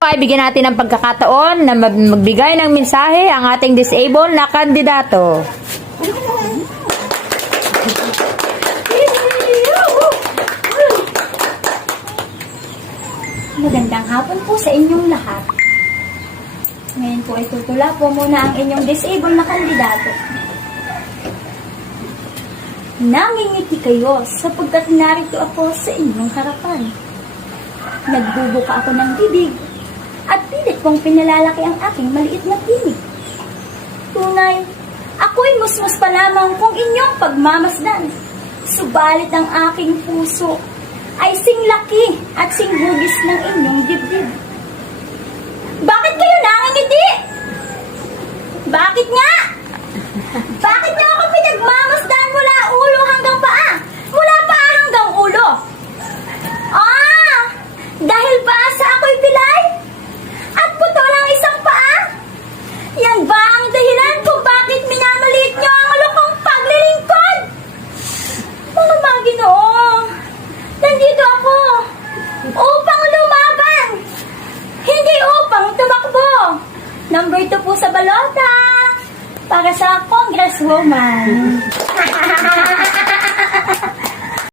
Ay bigyan natin ng pagkakataon na magbigay ng mensahe ang ating disabled na kandidato. Magandang hapon po sa inyong lahat. Ngayon po ay tutula po muna ang inyong disabled na kandidato. Nangingiti kayo sapagkat narito ako sa inyong harapan. Nagbubuka ako ng bibig at pilit kong pinalalaki ang aking maliit na tinig. Tunay, ako'y musmus pa lamang kung inyong pagmamasdan. Subalit ang aking puso ay singlaki at singhugis ng inyong dibdib. Bakit kayo nangingiti? Bakit nga? Bakit niyo ako pinagmamasdan mula ulo hanggang paa? Mula paa hanggang ulo? Dahil ba sa ako'y pilay? At puto lang isang paa? Yan ba ang dahilan kung bakit minamaliit niyo ang alokong paglilingkod? Mga Ginoo, nandito ako upang lumaban, hindi upang tumakbo. Number 2 po sa balota para sa Congresswoman.